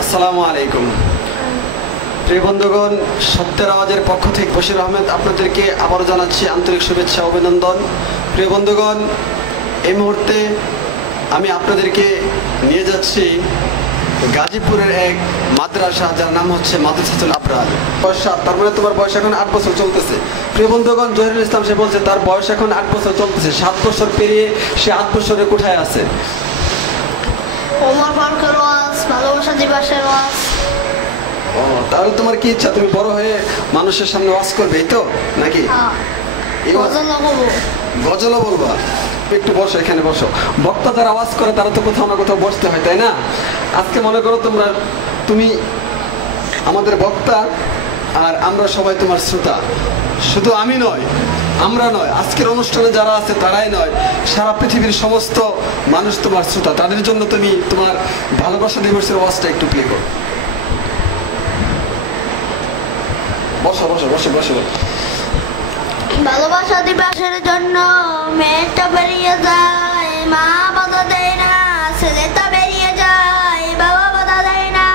আসসালামু আলাইকুম। প্রিয় বন্ধুগণ, সত্যের আওয়াজের পক্ষ থেকে বশির আহমেদ আপনাদেরকে আবারও জানাচ্ছি আন্তরিক শুভেচ্ছা অভিনন্দন। প্রিয় বন্ধুগণ, এই মুহূর্তে আমি আপনাদেরকে নিয়ে যাচ্ছি গাজীপুরের এক মাদ্রাসা, যার নাম হচ্ছে মাদ্রাসাতুল আবরার। বয়স 7, তার মানে তোমার বয়স এখন 8 বছর চলতেছে। প্রিয় বন্ধুগণ, জহিরুল ইসলাম সে বলছে তার বয়স এখন 8 বছর চলতেছে। 7 বছর পেরিয়ে সে 8 বছরে কোথায় আছে? ওমর ফারুকের ওয়াজ, ভালোবাসা দিবসের ওয়াজ। ও, তাহলে তোমার কি ইচ্ছা, তুমি বড় হয়ে মানুষের সামনে ওয়াজ করবে, এই তো নাকি? গজলও বলবা? একটু বসো, এখানে বসো। বক্তা যারা আওয়াজ করে তারা তো কোথাও না কোথাও বসতে হয়, তাই না? আজকে মনে করো তুমি আমাদের বক্তা আর আমরা সবাই তোমার শ্রোতা। শুধু আমি নয়, আমরা নয়, আজকের অনুষ্ঠানে যারা আছে তারাই নয়, সারা পৃথিবীর সমস্ত মানুষ তোমার শ্রোতা। তাদের জন্য তুমি তোমার ভালোবাসা দিবসের ওয়াজটা একটু প্লে করো। বসো বসো বসো বসো। ভালোবাসা দিবসের জন্য মেয়েটা বেরিয়ে যায়, মা বাধা দেয় না। ছেলেটা বেরিয়ে যায়, বাবা বাধা দেয় না।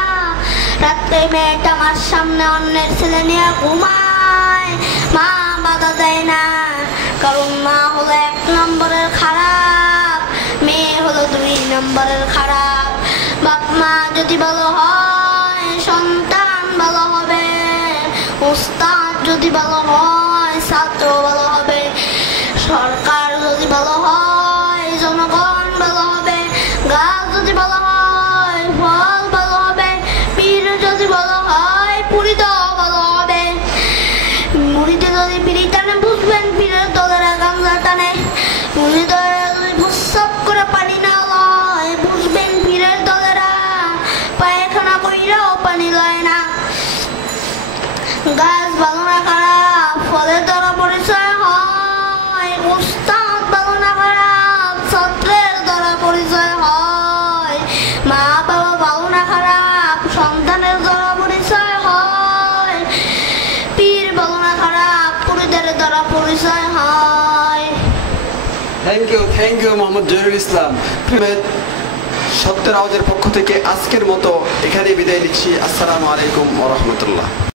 রাত্রে মেয়েটা আমার সামনে অন্যের ছেলে নিয়ে ঘুমায়, মা বাধা দেয় না। কারণ মা হলো 1 নম্বরের খারাপ, মেয়ে হলো 2 নম্বরের খারাপ। বাপ মা যদি ভালো হয়, সন্তান ভালো হবে। উস্তাদ যদি ভালো হয়, ছাত্র ভালো হবে। সরকার যদি ভালো হয়, জনগণ ভালো হবে। গাছ যদি ভালো হয়, ফল ভালো হবে। পীর যদি ভালো হয়, পুরীটাও ভালো হবে। মুড়িতে যদি পিড়ি টানে, বুঝবেন পীরের দলেরা গামছা টানে। মুড়ি দলেরা যদি প্রস্রাব করে পানি না লয়, বুঝবেন পীরের দলেরা পায়খানা কইরাও পানি লয় না। গাছ ভালো না খারাপ, ফলের দ্বারা পরিচয় হয়। উস্তাদ ভালো না খারাপ, ছাত্রের দ্বারা পরিচয় হয়। মা বাবা ভালো না খারাপ, সন্তানের দ্বারা পরিচয় হয়। পীর ভালো না খারাপ, পুরীদের দ্বারা পরিচয় হয়। থ্যাংক ইউ মোহাম্মদ জহিরুল ইসলাম। সত্যের আওয়াজের পক্ষ থেকে আজকের মতো এখানে বিদায় নিচ্ছি। আসসালামু আলাইকুম ওয়া রাহমাতুল্লাহ।